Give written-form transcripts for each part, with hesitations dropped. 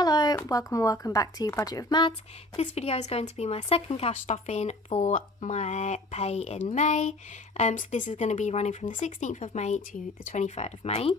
Hello, welcome back to Budget with Mads. This video is going to be my second cash stuffing for my pay in May. So this is going to be running from the 16th of May to the 23rd of May.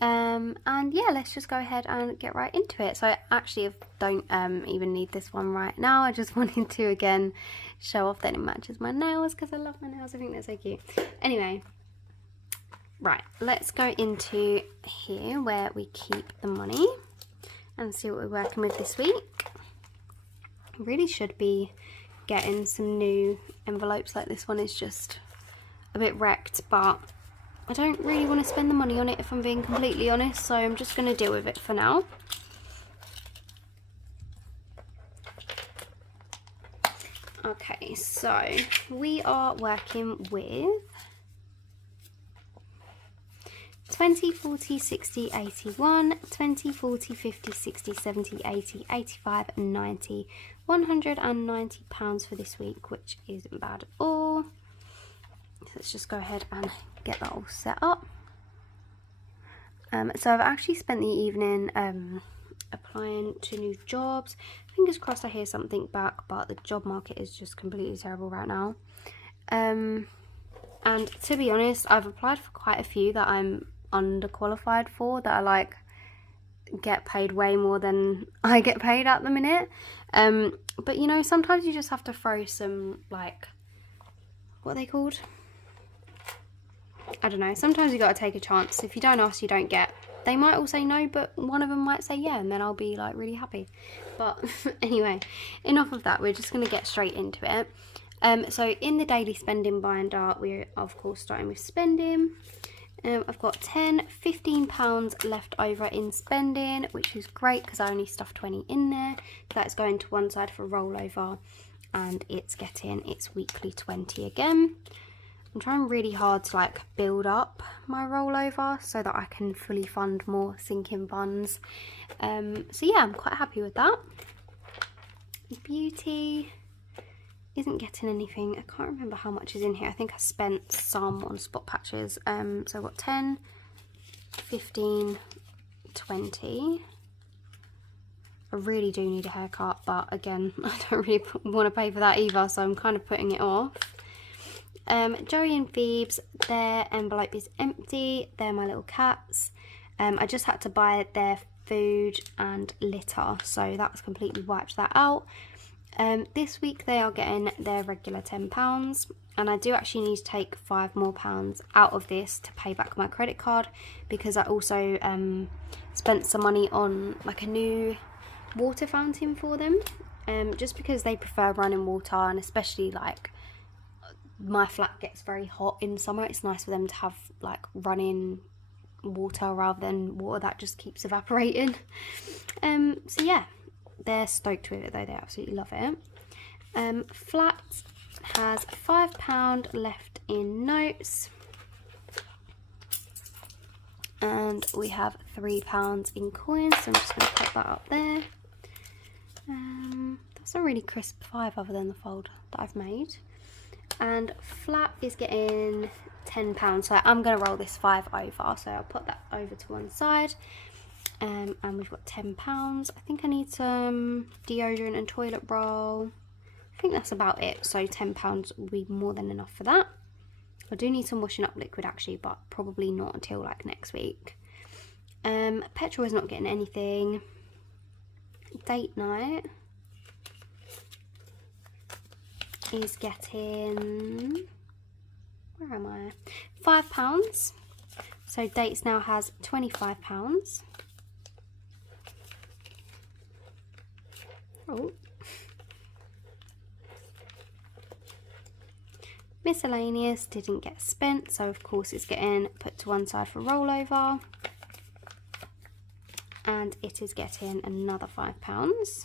And yeah, let's just go ahead and get right into it. So I actually don't even need this one right now. I just wanted to again show off that it matches my nails because I love my nails. I think they're so cute. Anyway, right, let's go into here where we keep the money and see what we're working with this week. I really should be getting some new envelopes. Like this one is just a bit wrecked, but I don't really want to spend the money on it if I'm being completely honest, so I'm just going to deal with it for now. Okay, so we are working with 20, 40, 60, 81, 20, 40, 50, 60, 70, 80, 85 and 90. £190 for this week, which isn't bad at all. So let's just go ahead and get that all set up. So I've actually spent the evening applying to new jobs. Fingers crossed I hear something back, but the job market is just completely terrible right now. And to be honest, I've applied for quite a few that I'm underqualified for, that I like get paid way more than I get paid at the minute. But you know, sometimes you just have to throw some, like, what are they called? I don't know, sometimes you got to take a chance. If you don't ask, you don't get. They might all say no, but one of them might say yeah, and then I'll be like really happy. But anyway, enough of that, we're just going to get straight into it. So in the daily spending binder, we're of course starting with spending. I've got £15 left over in spending, which is great because I only stuffed 20 in there. That's going to one side for rollover, and it's getting its weekly 20 again. I'm trying really hard to like build up my rollover so that I can fully fund more sinking funds. So yeah, I'm quite happy with that. Beauty isn't getting anything. I can't remember how much is in here. I think I spent some on spot patches. So I've got 10, 15, 20. I really do need a haircut, but again, I don't really want to pay for that either, so I'm kind of putting it off. Joey and Phoebe's, their envelope is empty. They're my little cats. I just had to buy their food and litter, so that's completely wiped that out. This week they are getting their regular £10, and I do actually need to take £5 more out of this to pay back my credit card, because I also spent some money on like a new water fountain for them, just because they prefer running water, and especially like my flat gets very hot in summer. It's nice for them to have like running water rather than water that just keeps evaporating. So yeah, they're stoked with it though, they absolutely love it. Flat has £5 left in notes, and we have £3 in coins, so I'm just going to put that up there. That's a really crisp 5 other than the fold that I've made. And Flat is getting £10, so I'm going to roll this 5 over, so I'll put that over to one side. And we've got £10. I think I need some deodorant and toilet roll. I think that's about it, so £10 will be more than enough for that. I do need some washing up liquid actually, but probably not until like next week. Petrol is not getting anything. Date night is getting, where am I? £5. So dates now has £25. Oh. Miscellaneous didn't get spent, so of course it's getting put to one side for rollover, and it is getting another £5.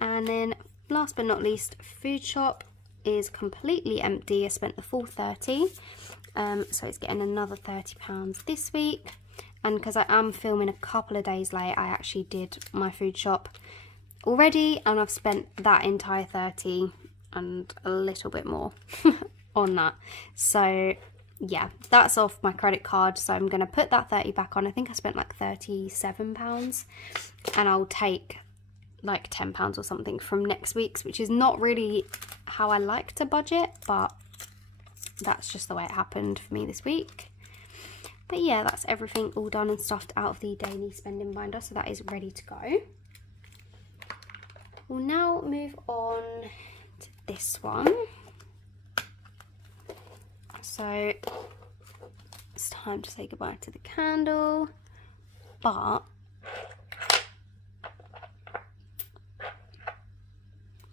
And then last but not least, food shop is completely empty. I spent the full 30, so it's getting another £30 this week. And because I am filming a couple of days late, I actually did my food shop already, and I've spent that entire 30 and a little bit more on that. So yeah, that's off my credit card, so I'm going to put that 30 back on. I think I spent like £37, and I'll take like £10 or something from next week's, which is not really how I like to budget, but that's just the way it happened for me this week. But yeah, that's everything all done and stuffed out of the daily spending binder, so that is ready to go. We'll now move on to this one. So it's time to say goodbye to the candle, but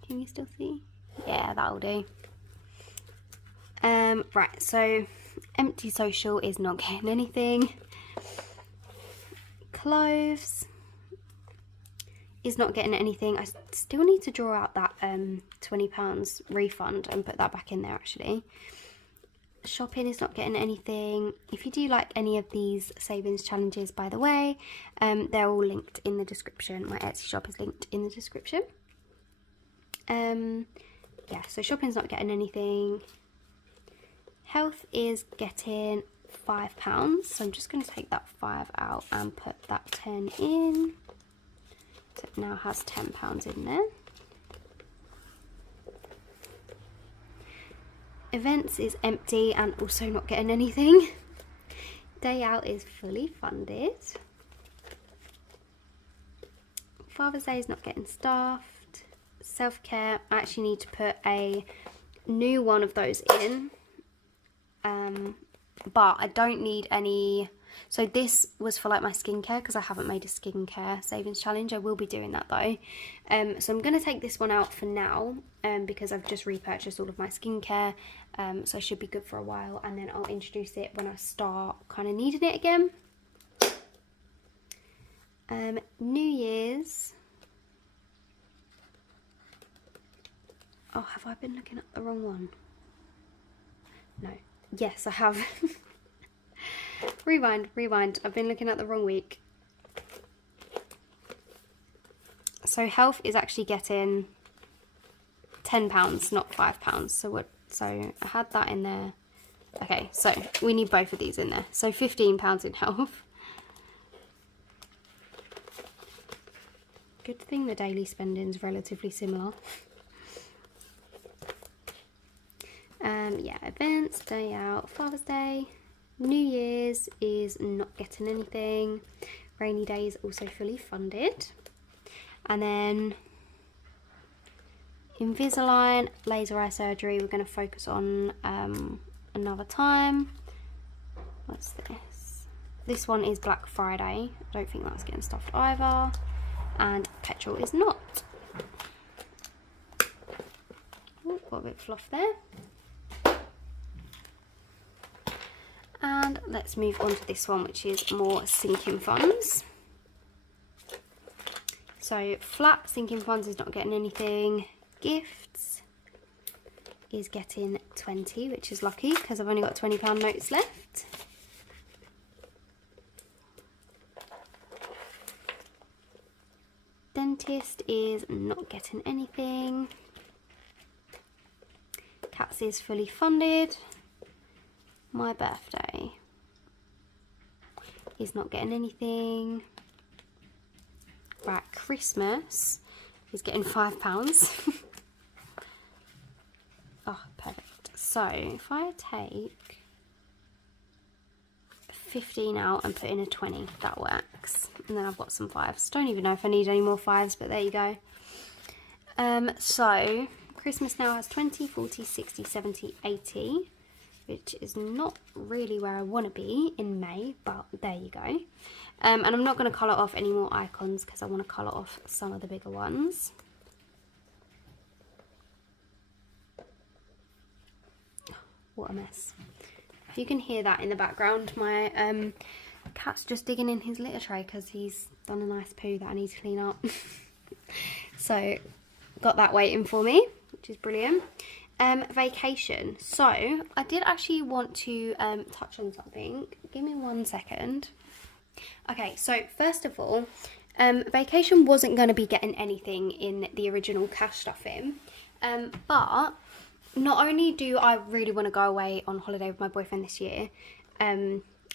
can you still see? Yeah, that'll do. Right, so empty social is not getting anything. Clothes is not getting anything. I still need to draw out that £20 refund and put that back in there actually. Shopping is not getting anything. If you do like any of these savings challenges, by the way, they're all linked in the description. My Etsy shop is linked in the description. Yeah, so shopping's not getting anything. Health is getting £5, so I'm just going to take that 5 out and put that 10 in. So it now has £10 in there. Events is empty and also not getting anything. Day out is fully funded. Father's Day is not getting staffed. Self-care, I actually need to put a new one of those in. But I don't need any. So this was for like my skincare, because I haven't made a skincare savings challenge. I will be doing that though. So I'm going to take this one out for now, because I've just repurchased all of my skincare, so I should be good for a while, and then I'll introduce it when I start kind of needing it again. New Year's. Oh, have I been looking at the wrong one? No. Yes, I have. Rewind. I've been looking at the wrong week. So health is actually getting £10, not £5. So I had that in there. Okay, so we need both of these in there. So £15 in health. Good thing the daily spending is relatively similar. Yeah, events, day out, Father's Day. New Year's is not getting anything. Rainy Day is also fully funded. And then Invisalign, laser eye surgery, we're going to focus on another time. What's this? This one is Black Friday. I don't think that's getting stuffed either. And petrol is not. Ooh, got a bit of fluff there. And let's move on to this one, which is more sinking funds. So flat sinking funds is not getting anything. Gifts is getting 20, which is lucky because I've only got £20 notes left. Dentist is not getting anything. Cats is fully funded. My birthday is not getting anything. Right, Christmas is getting £5. Oh, perfect. So if I take 15 out and put in a 20, that works. And then I've got some 5s. Don't even know if I need any more 5s, but there you go. So Christmas now has 20, 40, 60, 70, 80. Which is not really where I want to be in May, but there you go. And I'm not going to colour off any more icons because I want to colour off some of the bigger ones. What a mess. If you can hear that in the background, my cat's just digging in his litter tray because he's done a nice poo that I need to clean up. So, got that waiting for me, which is brilliant. Vacation. So I did actually want to touch on something. Give me 1 second. Okay, so first of all, vacation wasn't going to be getting anything in the original cash stuffing, but not only do I really want to go away on holiday with my boyfriend this year,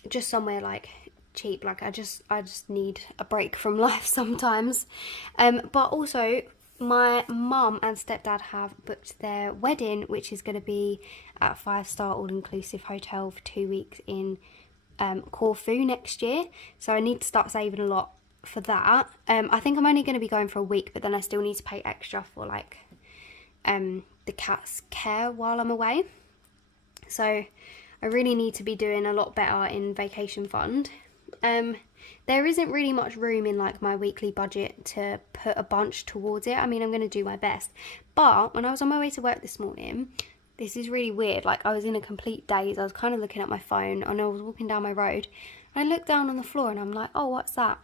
just somewhere like cheap, like I just need a break from life sometimes, but also my mum and stepdad have booked their wedding, which is going to be at a 5-star all-inclusive hotel for 2 weeks in Corfu next year, so I need to start saving a lot for that. I think I'm only going to be going for a week, but then I still need to pay extra for like the cat's care while I'm away, so I really need to be doing a lot better in vacation fund. There isn't really much room in like my weekly budget to put a bunch towards it. I mean, I'm going to do my best, but when I was on my way to work this morning, this is really weird, like I was in a complete daze. I was kind of looking at my phone and I was walking down my road and I looked down on the floor and I'm like, oh, what's that?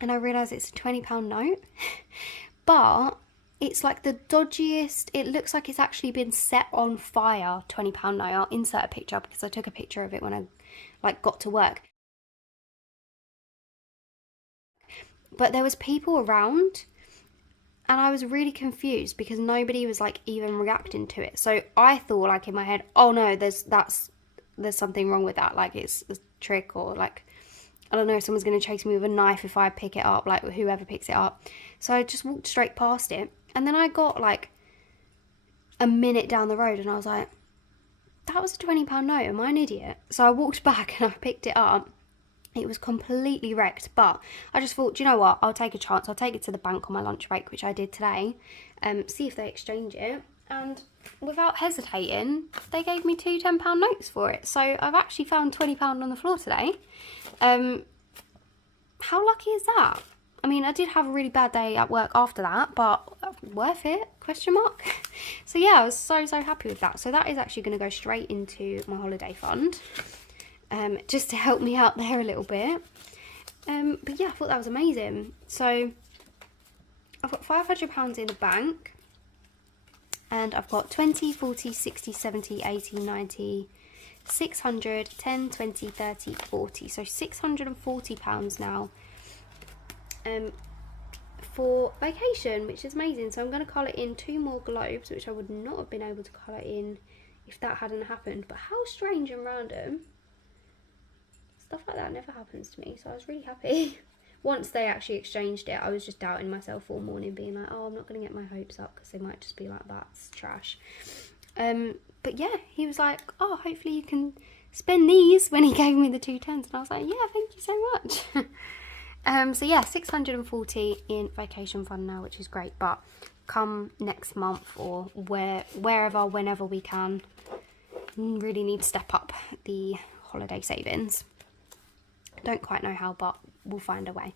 And I realised it's a £20 note, but it's like the dodgiest, it looks like it's actually been set on fire £20 note. I'll insert a picture because I took a picture of it when I like got to work. But there was people around and I was really confused because nobody was like even reacting to it. So I thought like in my head, oh no, there's something wrong with that. Like it's a trick, or like, I don't know, someone's going to chase me with a knife if I pick it up, like whoever picks it up. So I just walked straight past it. And then I got like a minute down the road and I was like, that was a £20 note, am I an idiot? So I walked back and I picked it up. It was completely wrecked, but I just thought, do you know what, I'll take a chance. I'll take it to the bank on my lunch break, which I did today, see if they exchange it. And without hesitating, they gave me two £10 notes for it. So I've actually found £20 on the floor today. How lucky is that? I mean, I did have a really bad day at work after that, but worth it, question mark. So yeah, I was so happy with that. So that is actually going to go straight into my holiday fund, just to help me out there a little bit. But yeah, I thought that was amazing. So I've got £500 in the bank, and I've got 20, 40, 60, 70, 80, 90, 600, 10, 20, 30, 40. So £640 now for vacation, which is amazing. So I'm going to colour in 2 more globes, which I would not have been able to colour in if that hadn't happened. But how strange and random. Stuff like that never happens to me, so I was really happy. Once they actually exchanged it, I was just doubting myself all morning, being like, oh, I'm not going to get my hopes up because they might just be like, that's trash. But yeah, he was like, oh, hopefully you can spend these, when he gave me the 2 10s. And I was like, yeah, thank you so much. So yeah, 640 in vacation fund now, which is great. But come next month or wherever, whenever we can, really need to step up the holiday savings. Don't quite know how, but we'll find a way.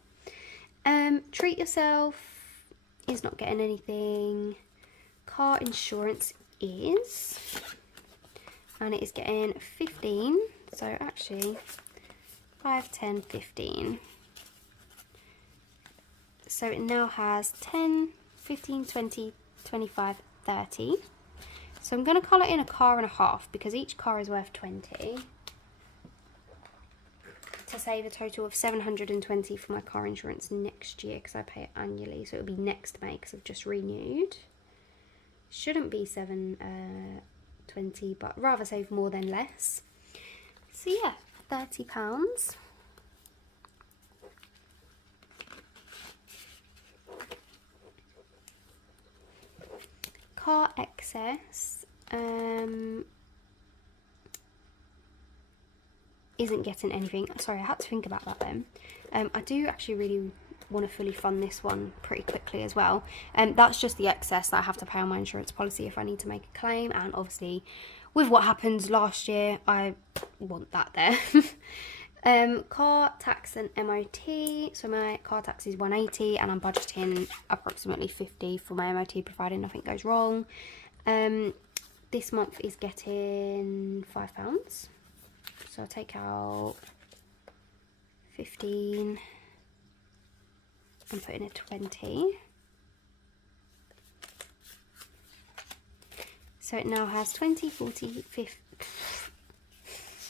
Treat yourself is not getting anything. Car insurance is, and it is getting 15. So actually 5, 10, 15. So it now has 10, 15, 20, 25, 30. So I'm going to colour in a car and a half because each car is worth 20. To save a total of 720 for my car insurance next year, because I pay it annually, so it'll be next May because I've just renewed. Shouldn't be 720, but rather save more than less. So yeah, £30. Car excess isn't getting anything. Sorry, I had to think about that then. I do actually really want to fully fund this one pretty quickly as well. That's just the excess that I have to pay on my insurance policy if I need to make a claim, and obviously with what happened last year, I want that there. Car tax and MOT. So my car tax is 180 and I'm budgeting approximately 50 for my MOT, providing nothing goes wrong. This month is getting £5. So I'll take out 15 and put in a 20. So it now has 20, 40, 50,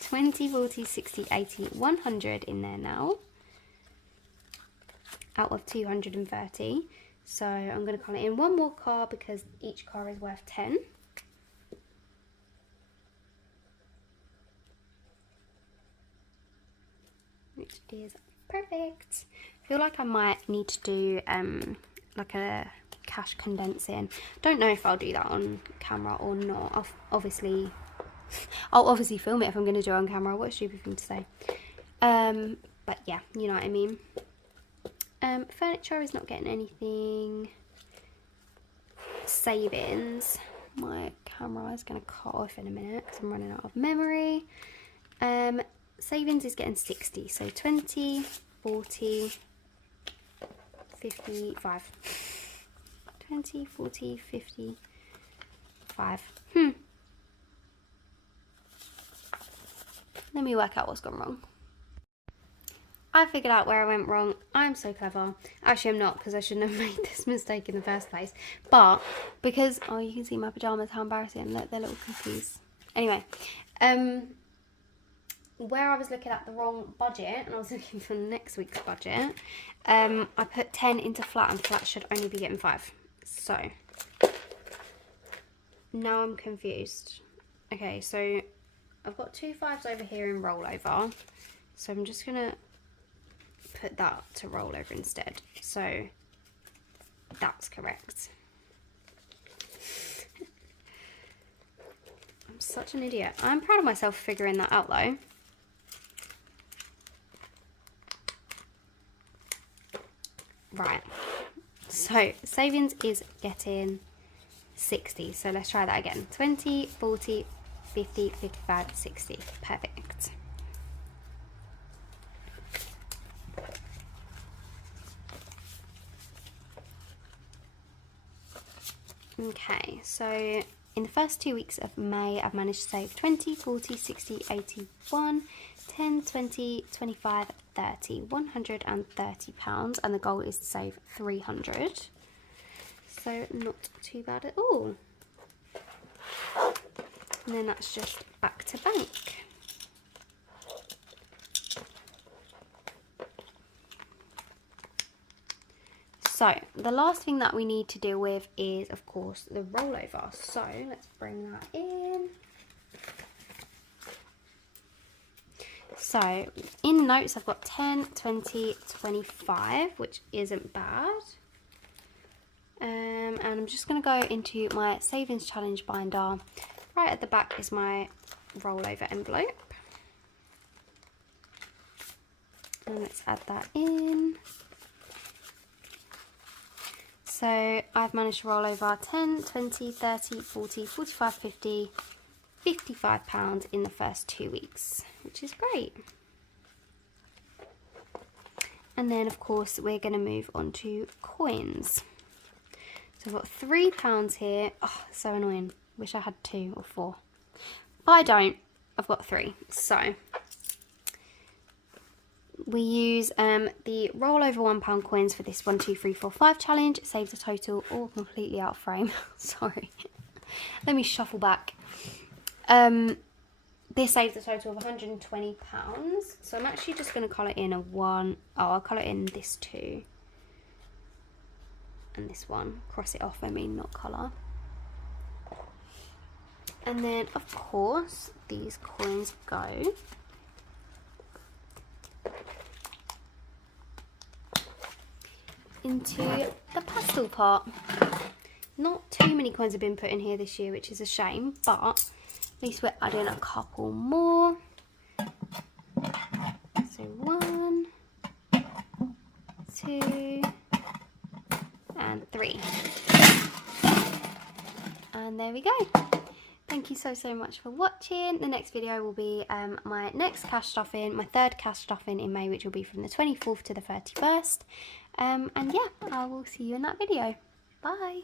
20, 40, 60, 80, 100 in there now, out of 230. So I'm going to colour in one more car because each car is worth 10. which is perfect. I feel like I might need to do like a cash condensing. Don't know if I'll do that on camera or not. I'll obviously film it if I'm going to do it on camera. What a stupid thing to say. But yeah, you know what I mean. Furniture is not getting anything. Savings. My camera is going to cut off in a minute because I'm running out of memory. Savings is getting 60. So 20, 40, 55. 20, 40, 55. Let me work out what's gone wrong. I figured out where I went wrong. I'm so clever. Actually, I'm not, because I shouldn't have made this mistake in the first place. But because, oh, you can see my pajamas, how embarrassing. Look, they're little cookies. Anyway, where I was looking at the wrong budget, and I was looking for next week's budget, I put 10 into flat, and flat should only be getting 5. So, now I'm confused. Okay, so I've got 2 5s over here in rollover. So I'm just going to put that to rollover instead. So that's correct. I'm such an idiot. I'm proud of myself for figuring that out though. Right. So savings is getting 60. So let's try that again. 20, 40, 50, 55, 60. Perfect. Okay, so in the first 2 weeks of May, I've managed to save 20, 40, 60, 81, 10, 20, 25, 30, £130, and the goal is to save 300. So not too bad at all. And then that's just back to bank. So the last thing that we need to deal with is, of course, the rollover. So let's bring that in. So in the notes, I've got 10, 20, 25, which isn't bad. And I'm just going to go into my savings challenge binder. Right at the back is my rollover envelope. And let's add that in. So I've managed to roll over 10, 20, 30, 40, 45, 50, £55 in the first 2 weeks, which is great. And then of course we're going to move on to coins. So I've got £3 here. Oh, so annoying. Wish I had 2 or 4. But I don't. I've got 3. So we use the rollover £1 coins for this 1, 2, 3, 4, 5 challenge. It saves a total, all completely out of frame. Sorry. Let me shuffle back. This saves a total of £120. So I'm actually just going to colour in a 1. Oh, I'll colour in this 2. And this 1. Cross it off, I mean, not colour. And then, of course, these coins go into the pastel pot. Not too many coins have been put in here this year, which is a shame, but at least we're adding a couple more. So 1, 2, and 3. And there we go. Thank you so much for watching. The next video will be my next cash stuffing, my 3rd cash stuffing in May, which will be from the 24th to the 31st. And yeah, I will see you in that video. Bye.